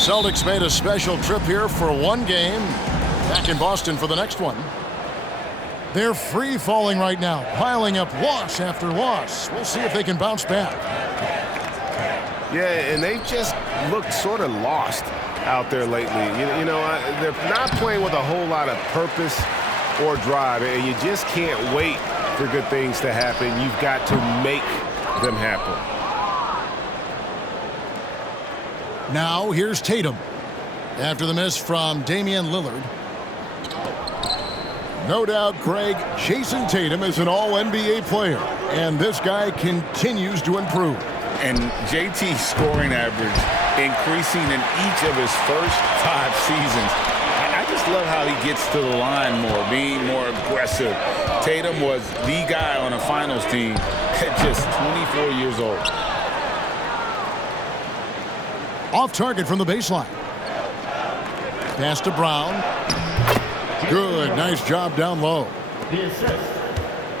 Celtics made a special trip here for one game. Back in Boston for the next one. They're free falling right now, piling up loss after loss. We'll see if they can bounce back. Yeah, and they've just looked sort of lost out there lately. They're not playing with a whole lot of purpose or drive, and you just can't wait for good things to happen. You've got to make them happen. Now here's Tatum. After the miss from Damian Lillard. No doubt, Greg, Jason Tatum is an all-NBA player, and this guy continues to improve. And JT's scoring average increasing in each of his first 5 seasons. I just love how he gets to the line more, being more aggressive. Tatum was the guy on a finals team at just 24 years old. Off target from the baseline. Pass to Brown. Good, nice job down low.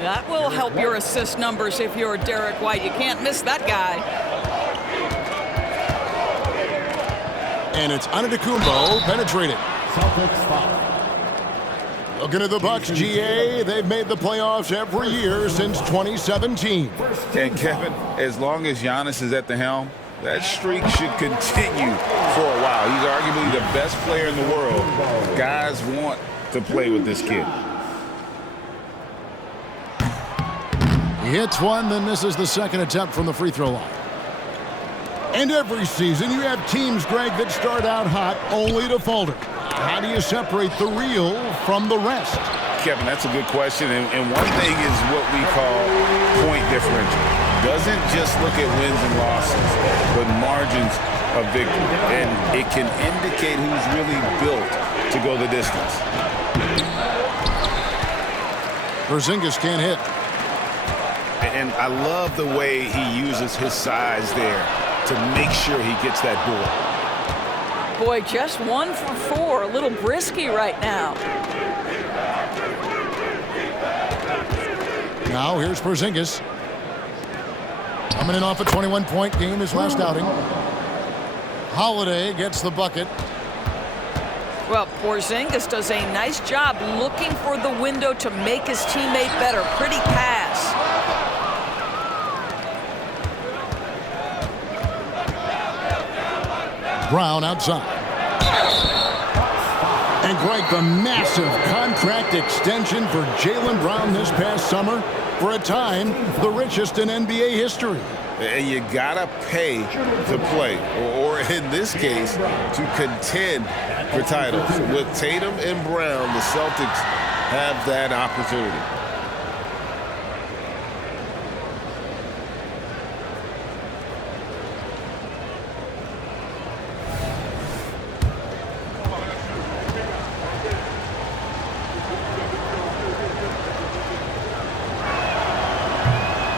That will help your assist numbers if you're Derek White. You can't miss that guy. And it's Antetokounmpo penetrated. Looking at the Bucks, GA, they've made the playoffs every year since 2017. And Kevin, as long as Giannis is at the helm, that streak should continue for a while. He's arguably the best player in the world. Guys want to play with this kid. He hits one, then misses the second attempt from the free throw line. And every season you have teams, Greg, that start out hot only to falter. How do you separate the real from the rest? Kevin, that's a good question. And one thing is what we call point differential. Doesn't just look at wins and losses, but margins of victory. And it can indicate who's really built to go the distance. Porzingis can't hit. And I love the way he uses his size there to make sure he gets that board. Boy, just 1 for 4. A little brisky right now. Now here's Porzingis. Coming in off a 21-point game his last outing. Holiday gets the bucket. Well, Porzingis does a nice job looking for the window to make his teammate better. Pretty pass. Brown outside. And Greg, the massive contract extension for Jaylen Brown this past summer. For a time, the richest in NBA history. And you gotta pay to play, or in this case, to contend for titles. With Tatum and Brown, the Celtics have that opportunity.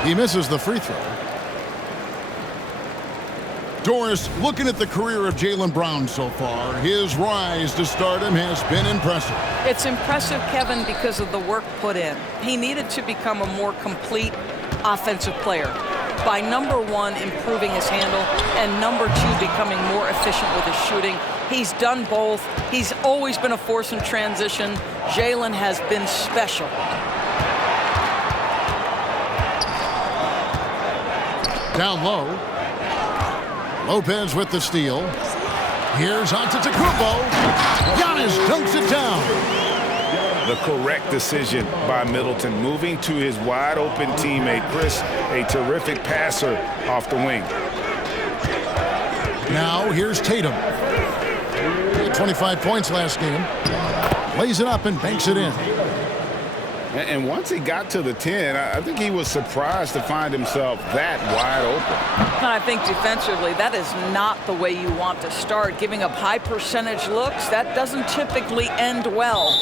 He misses the free throw. Doris, looking at the career of Jaylen Brown so far, his rise to stardom has been impressive. It's impressive, Kevin, because of the work put in. He needed to become a more complete offensive player. By number 1, improving his handle, and number 2, becoming more efficient with his shooting. He's done both. He's always been a force in transition. Jaylen has been special. Down low. Lopez with the steal. Here's Antetokounmpo. Giannis dunks it down. The correct decision by Middleton, moving to his wide-open teammate, Chris, a terrific passer off the wing. Now here's Tatum. He had 25 points last game. Lays it up and banks it in. And once he got to the 10, I think he was surprised to find himself that wide open. I think defensively, that is not the way you want to start. Giving up high percentage looks, that doesn't typically end well.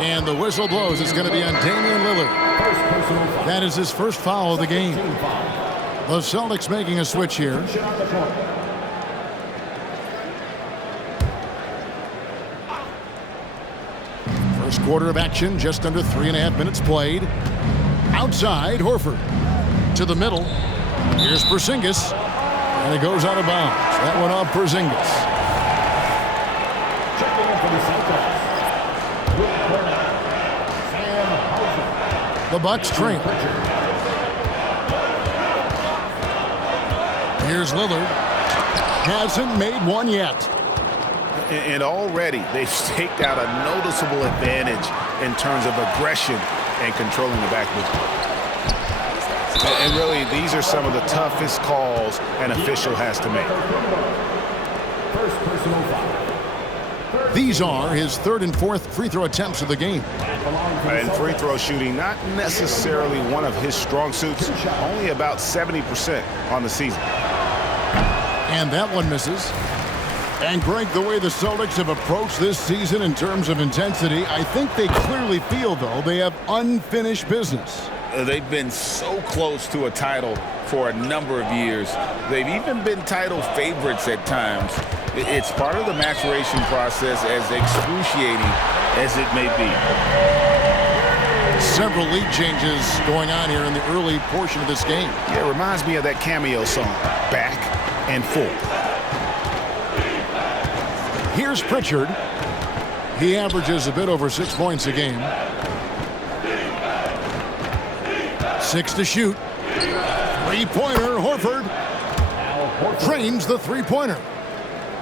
And the whistle blows. It's going to be on Damian Lillard. That is his first foul of the game. The Celtics making a switch here. First quarter of action, just under 3.5 minutes played. Outside, Horford. To the middle. Here's Porzingis. And it goes out of bounds. That one off Porzingis. Checking in for the Celtics. With corner, Sam Hauser. The Bucks train. Here's Lillard. Hasn't made one yet. And already they've staked out a noticeable advantage in terms of aggression and controlling the backboard. And really, these are some of the toughest calls an official has to make. First personal foul. These are his third and fourth free throw attempts of the game. And free throw shooting, not necessarily one of his strong suits, only about 70% on the season. And that one misses. And Greg, the way the Celtics have approached this season in terms of intensity, I think they clearly feel, though, they have unfinished business. They've been so close to a title for a number of years. They've even been title favorites at times. It's part of the maturation process, as excruciating as it may be. Several lead changes going on here in the early portion of this game. Yeah, it reminds me of that cameo song, Back and Forth. Here's Pritchard. He averages a bit over 6 points a game. 6 to shoot. Three-pointer, Horford. Trains the three-pointer.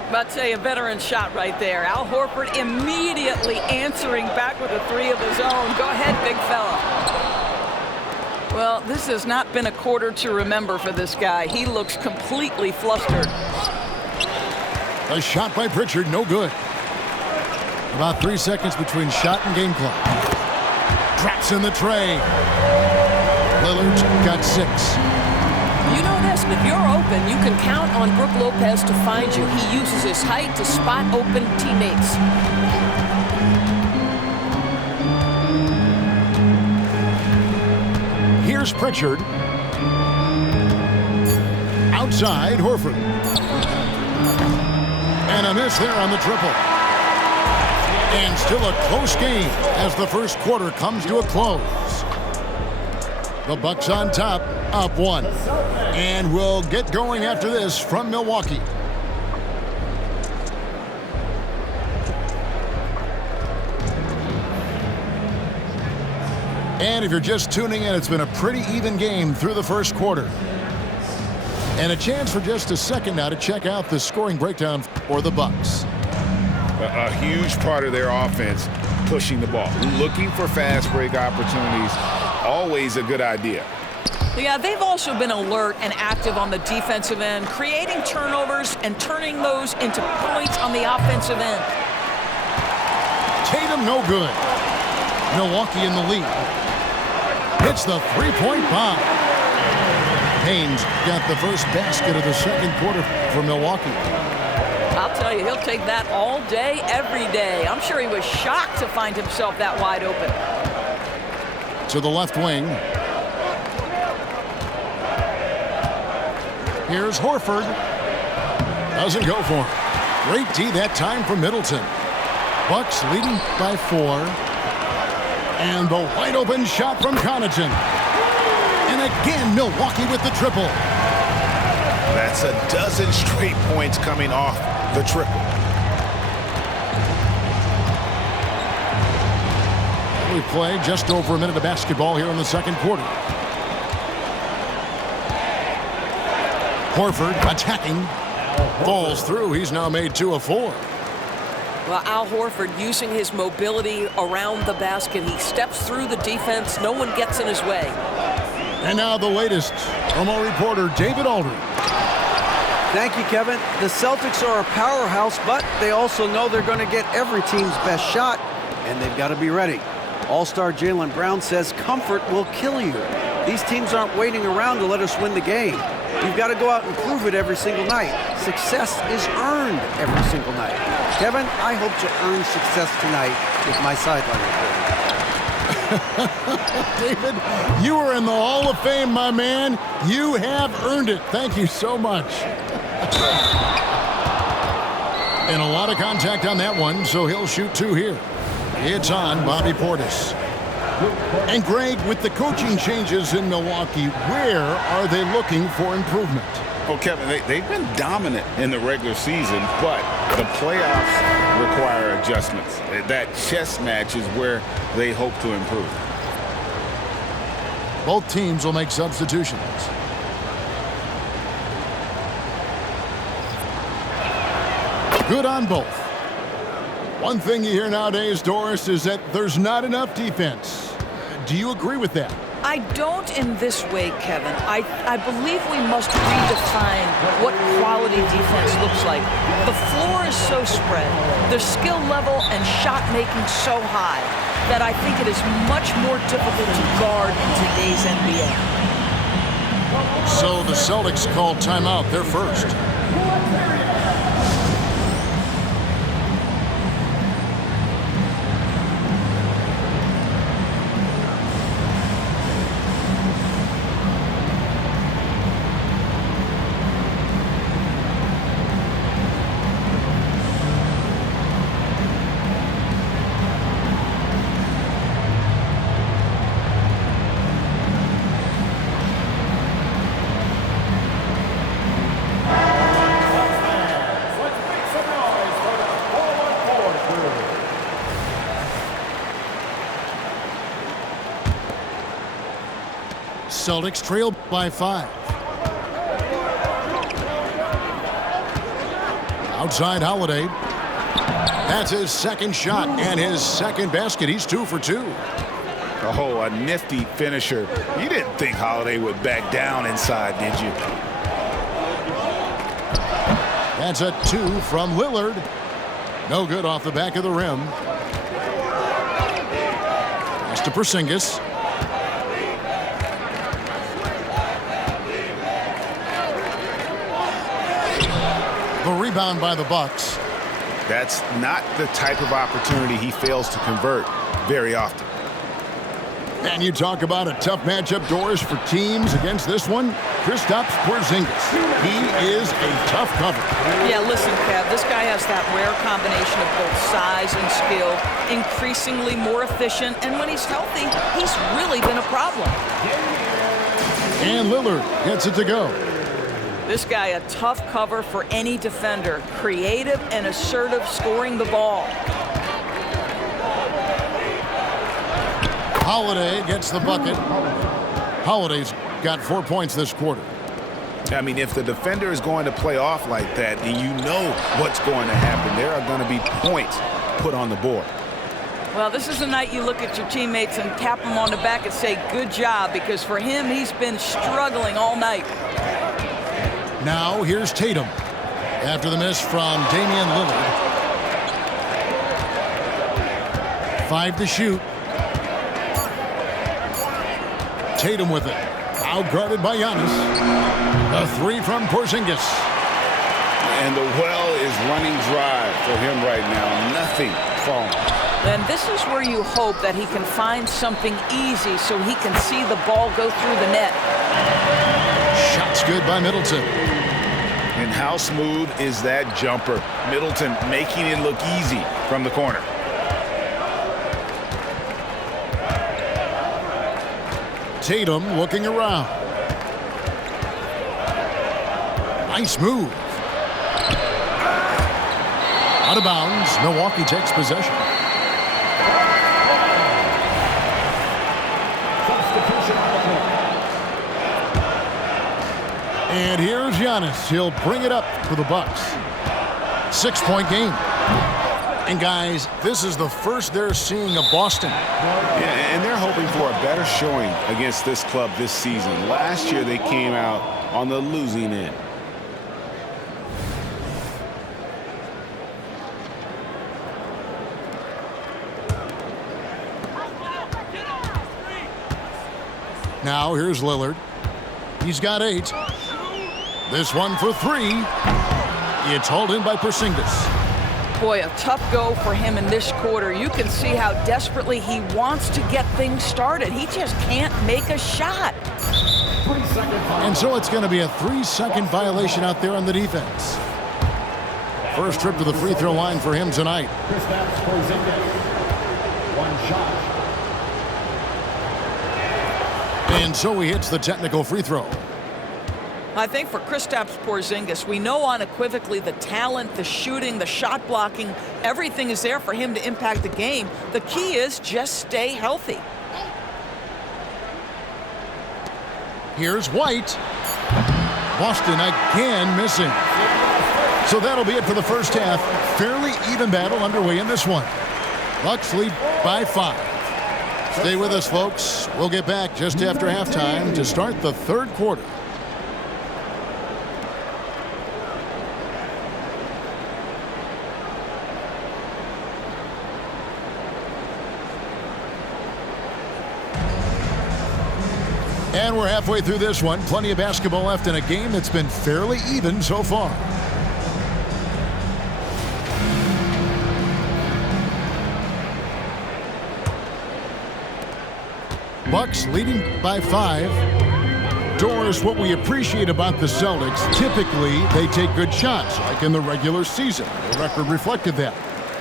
About to say a veteran shot right there. Al Horford immediately answering back with a three of his own. Go ahead, big fella. Well, this has not been a quarter to remember for this guy. He looks completely flustered. A shot by Pritchard, no good. About 3 seconds between shot and game clock. Drops in the tray. Lillard's got 6. You know this, if you're open, you can count on Brook Lopez to find you. He uses his height to spot open teammates. Here's Pritchard. Outside, Horford. And a miss there on the triple. And still a close game as the first quarter comes to a close. The Bucks on top, up 1. And we'll get going after this from Milwaukee. And if you're just tuning in, it's been a pretty even game through the first quarter. And a chance for just a second now to check out the scoring breakdown for the Bucks. A huge part of their offense, pushing the ball, looking for fast break opportunities. Always a good idea. Yeah, they've also been alert and active on the defensive end, creating turnovers and turning those into points on the offensive end. Tatum no good. Milwaukee in the lead. Hits the three-point bomb. Haynes got the first basket of the second quarter for Milwaukee. I'll tell you, he'll take that all day, every day. I'm sure he was shocked to find himself that wide open. To the left wing. Here's Horford. Doesn't go for him. Great D that time from Middleton. Bucks leading by 4. And the wide open shot from Connaughton. And again, Milwaukee with the triple. That's a dozen straight points coming off the triple. We play just over a minute of basketball here in the second quarter. Horford attacking. Falls through. He's now made 2 of 4. Well, Al Horford using his mobility around the basket. He steps through the defense. No one gets in his way. And now the latest from our reporter, David Aldridge. Thank you, Kevin. The Celtics are a powerhouse, but they also know they're going to get every team's best shot, and they've got to be ready. All-star Jaylen Brown says comfort will kill you. These teams aren't waiting around to let us win the game. You've got to go out and prove it every single night. Success is earned every single night. Kevin, I hope to earn success tonight with my sideline reporting. David, you are in the Hall of Fame, my man. You have earned it. Thank you so much. And a lot of contact on that one, so he'll shoot 2 here. It's on Bobby Portis. And Greg, with the coaching changes in Milwaukee, where are they looking for improvement? Well, Kevin, they've been dominant in the regular season, but the playoffs require adjustments. That chess match is where they hope to improve. Both teams will make substitutions. Good on both. One thing you hear nowadays, Doris, is that there's not enough defense. Do you agree with that? I don't in this way, Kevin. I believe we must redefine what quality defense looks like. The floor is so spread, the skill level and shot making so high that I think it is much more difficult to guard in today's NBA. So the Celtics call timeout. They're first. Celtics trail by 5. Outside Holiday. That's his second shot and his second basket. He's 2 for 2. Oh, a nifty finisher. You didn't think Holiday would back down inside, did you? That's a 2 from Lillard. No good off the back of the rim. Pass to Porzingis. The rebound by the Bucks. That's not the type of opportunity he fails to convert very often. And you talk about a tough matchup, Doris, for teams against this one. Kristaps Porzingis. He is a tough cover. Yeah, listen, Kev, this guy has that rare combination of both size and skill, increasingly more efficient, and when he's healthy, he's really been a problem. And Lillard gets it to go. This guy, a tough cover for any defender. Creative and assertive scoring the ball. Holiday gets the bucket. Holiday's got 4 points this quarter. I mean, if the defender is going to play off like that, then you know what's going to happen. There are going to be points put on the board. Well, this is a night you look at your teammates and tap them on the back and say, good job, because for him, he's been struggling all night. Now here's Tatum. After the miss from Damian Lillard. 5 to shoot. Tatum with it. Outguarded by Giannis. A 3 from Porzingis. And the well is running dry for him right now. Nothing falling. And this is where you hope that he can find something easy so he can see the ball go through the net. Shot's good by Middleton. And how smooth is that jumper? Middleton making it look easy from the corner. Tatum looking around. Nice move. Out of bounds. Milwaukee takes possession. And here's Giannis. He'll bring it up for the Bucks. 6-point game. And guys, this is the first they're seeing of Boston. Yeah, and they're hoping for a better showing against this club this season. Last year they came out on the losing end. Now here's Lillard. He's got 8. This one for 3. It's hauled in by Porzingis. Boy, a tough go for him in this quarter. You can see how desperately he wants to get things started. He just can't make a shot. And so it's going to be a 3-second violation out there on the defense. First trip to the free throw line for him tonight. Kristaps Porzingis. 1 shot. And so he hits the technical free throw. I think for Kristaps Porzingis, we know unequivocally the talent, the shooting, the shot blocking, everything is there for him to impact the game. The key is just stay healthy. Here's White. Boston again missing. So that'll be it for the first half. Fairly even battle underway in this one. Bucks lead by 5. Stay with us, folks. We'll get back just after halftime to start the third quarter. And we're halfway through this one. Plenty of basketball left in a game that's been fairly even so far. Bucks leading by 5. Doris, what we appreciate about the Celtics, typically they take good shots, like in the regular season. The record reflected that.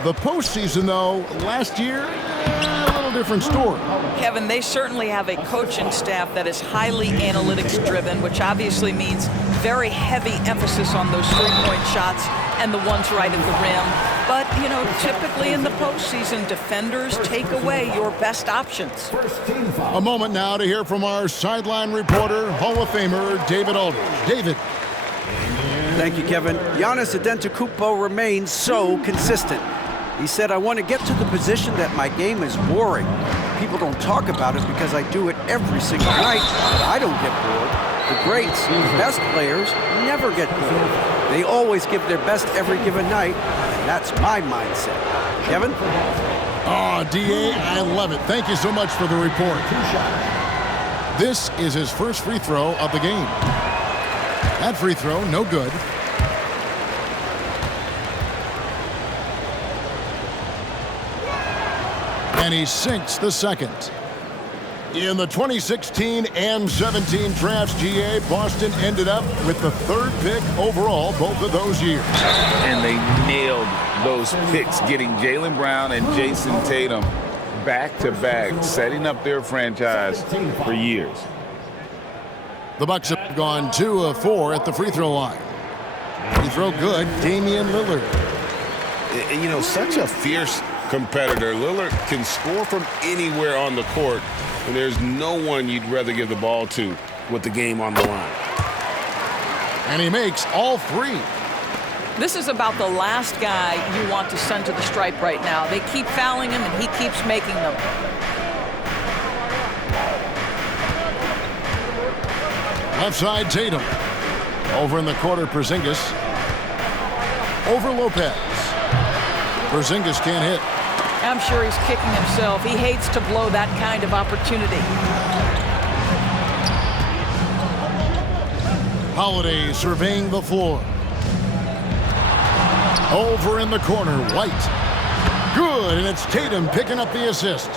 The postseason, though, last year, a little different story. Kevin, they certainly have a coaching staff that is highly analytics driven, which obviously means very heavy emphasis on those three-point shots and the ones right at the rim. But, you know, typically in the postseason, defenders take away your best options. A moment now to hear from our sideline reporter, Hall of Famer David Aldridge. David. Thank you, Kevin. Giannis Antetokounmpo remains so consistent. He said, I want to get to the position that my game is boring. People don't talk about it because I do it every single night, but I don't get bored. The greats, the best players, never get bored. They always give their best every given night, and that's my mindset. Kevin? Oh, D.A., I love it. Thank you so much for the report. This is his first free throw of the game. That free throw, no good. And he sinks the second. In the 2016 and 17 drafts, GA, Boston ended up with the 3rd pick overall both of those years. And they nailed those picks, getting Jaylen Brown and Jason Tatum back-to-back, setting up their franchise for years. The Bucks have gone 2 of 4 at the free throw line. Free throw good, Damian Lillard. And, you know, such a fierce competitor. Lillard can score from anywhere on the court, and there's no one you'd rather give the ball to with the game on the line. And he makes all 3. This is about the last guy you want to send to the stripe right now. They keep fouling him, and he keeps making them. Left side, Tatum. Over in the corner, Porzingis. Over Lopez. Porzingis can't hit. I'm sure he's kicking himself. He hates to blow that kind of opportunity. Holiday surveying the floor. Over in the corner, White. Good, and it's Tatum picking up the assist.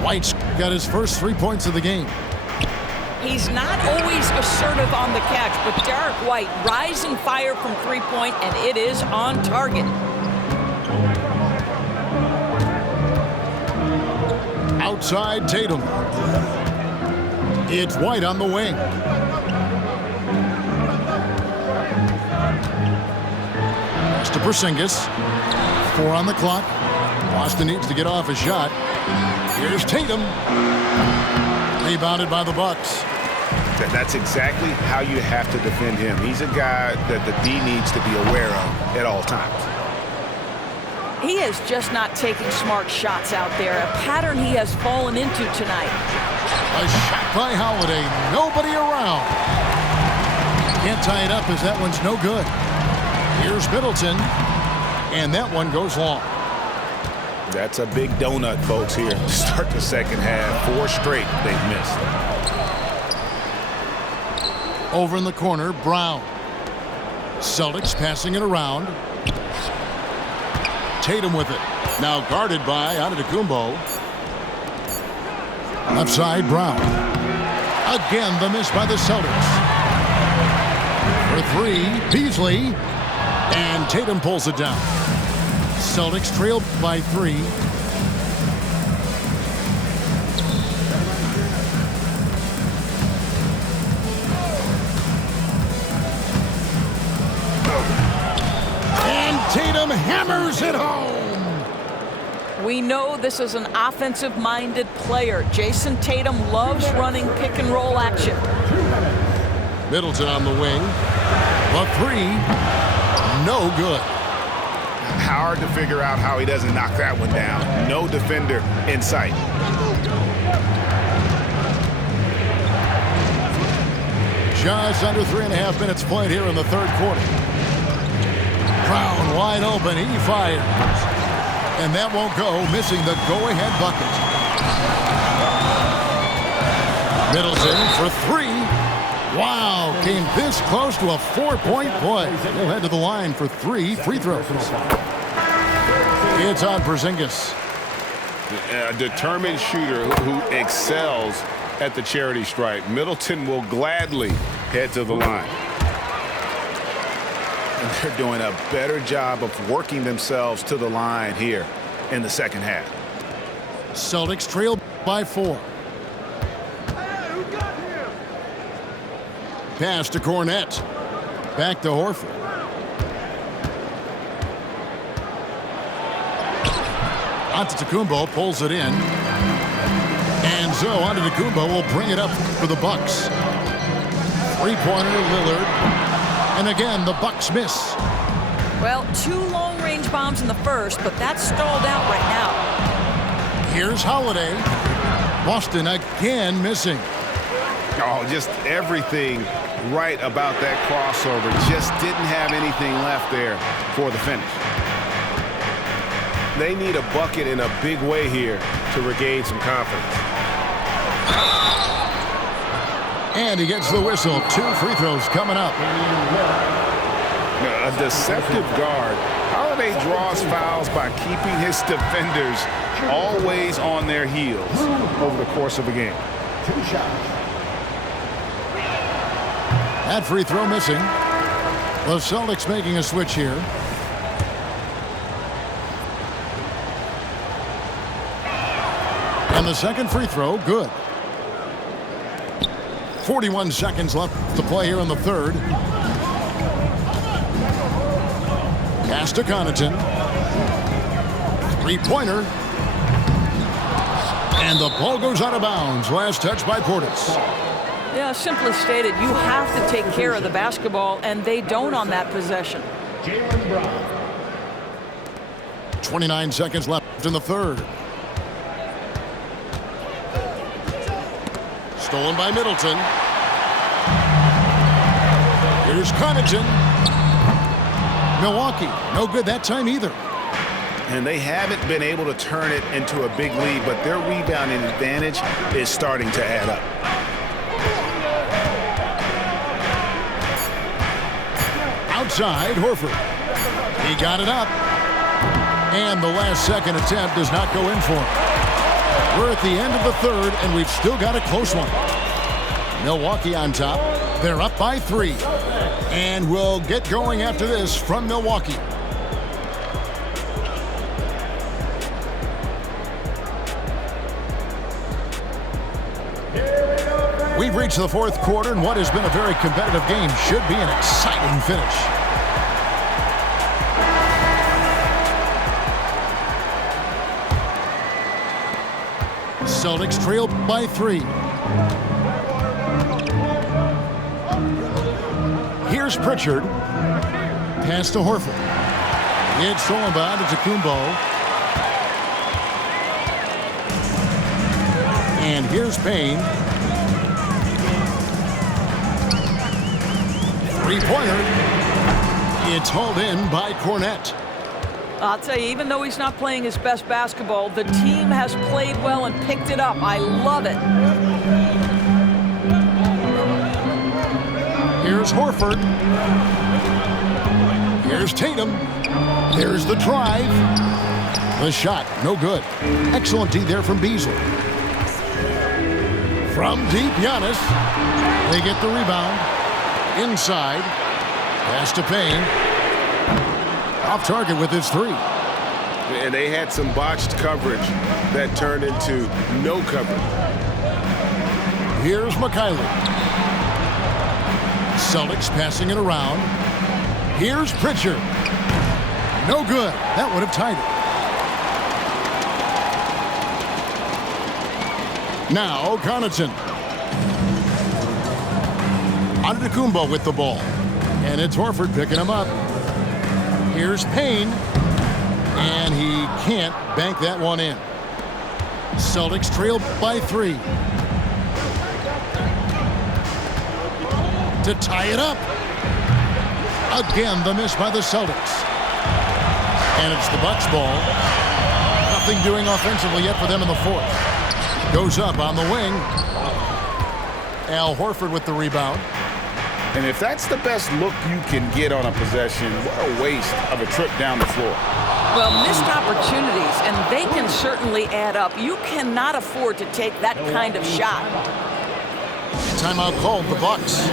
White's got his first 3 points of the game. He's not always assertive on the catch, but Derek White rising fire from three-point, and it is on target. Outside Tatum. It's White on the wing. Pass to Porzingis. 4 on the clock. Boston needs to get off a shot. Here's Tatum. Rebounded by the Bucks. That's exactly how you have to defend him. He's a guy that the D needs to be aware of at all times. He is just not taking smart shots out there, a pattern he has fallen into tonight. A shot by Holiday. Nobody around. Can't tie it up as that one's no good. Here's Middleton. And that one goes long. That's a big donut, folks, here to start the second half. 4 straight they've missed. Over in the corner, Brown. Celtics passing it around. Tatum with it. Now guarded by Antetokounmpo. Left side, Brown. Again, the miss by the Celtics. For 3, Beasley. And Tatum pulls it down. Celtics trailed by 3. Tatum hammers it home. We know this is an offensive-minded player. Jason Tatum loves running pick-and-roll action. Middleton on the wing. A three. No good. Hard to figure out how he doesn't knock that one down. No defender in sight. Just under 3.5 minutes played here in the third quarter. Brown wide open. He fires. And that won't go, missing the go-ahead bucket. Middleton for three. Wow, came this close to a 4-point play. He'll head to the line for 3 free throws. It's on Porzingis. A determined shooter who excels at the charity stripe. Middleton will gladly head to the line. And they're doing a better job of working themselves to the line here in the second half. Celtics trail by 4. Pass to Cornette. Back to Horford. Antetokounmpo pulls it in. And so Antetokounmpo will bring it up for the Bucks. Three-pointer, Lillard. And again, the Bucks miss. Well, 2 long-range bombs in the first, but that's stalled out right now. Here's Holiday. Boston again missing. Oh, just everything right about that crossover. Just didn't have anything left there for the finish. They need a bucket in a big way here to regain some confidence. And he gets the whistle. 2 free throws coming up. A deceptive guard. Holiday draws fouls by keeping his defenders always on their heels over the course of the game. 2 shots. That free throw missing. The Celtics making a switch here. And the second free throw, good. 41 seconds left to play here in the third. Pass to Connaughton. Three-pointer. And the ball goes out of bounds. Last touch by Portis. Yeah, simply stated, you have to take care of the basketball, and they don't on that possession. Jaylen Brown. 29 seconds left in the third. Stolen by Middleton. Here's Connaughton. Milwaukee, no good that time either. And they haven't been able to turn it into a big lead, but their rebounding advantage is starting to add up. Outside, Horford. He got it up. And the last second attempt does not go in for him. We're at the end of the third, and we've still got a close one. Milwaukee on top. They're up by 3. And we'll get going after this from Milwaukee. We've reached the fourth quarter, and what has been a very competitive game should be an exciting finish. Celtics trail by 3. Here's Pritchard. Pass to Horford. It's stolen by Antetokounmpo. And here's Payne. Three-pointer. It's hauled in by Cornette. I'll tell you, even though he's not playing his best basketball, the team has played well and picked it up. I love it. Here's Horford. Here's Tatum. There's the drive. The shot, no good. Excellent D there from Beasley. From deep, Giannis. They get the rebound. Inside. Pass to Payne. Off target with his 3. And they had some botched coverage that turned into no coverage. Here's McKinley. Celtics passing it around. Here's Pritchard. No good. That would have tied it. Now, Connaughton. Antetokounmpo with the ball. And it's Horford picking him up. Here's Payne. And he can't bank that one in. Celtics trail by 3. To tie it up. Again, the miss by the Celtics. And it's the Bucks ball. Nothing doing offensively yet for them in the fourth. Goes up on the wing. Al Horford with the rebound. And if that's the best look you can get on a possession, what a waste of a trip down the floor. Well, missed opportunities, and they can certainly add up. You cannot afford to take that kind of shot. Timeout called, the Bucks.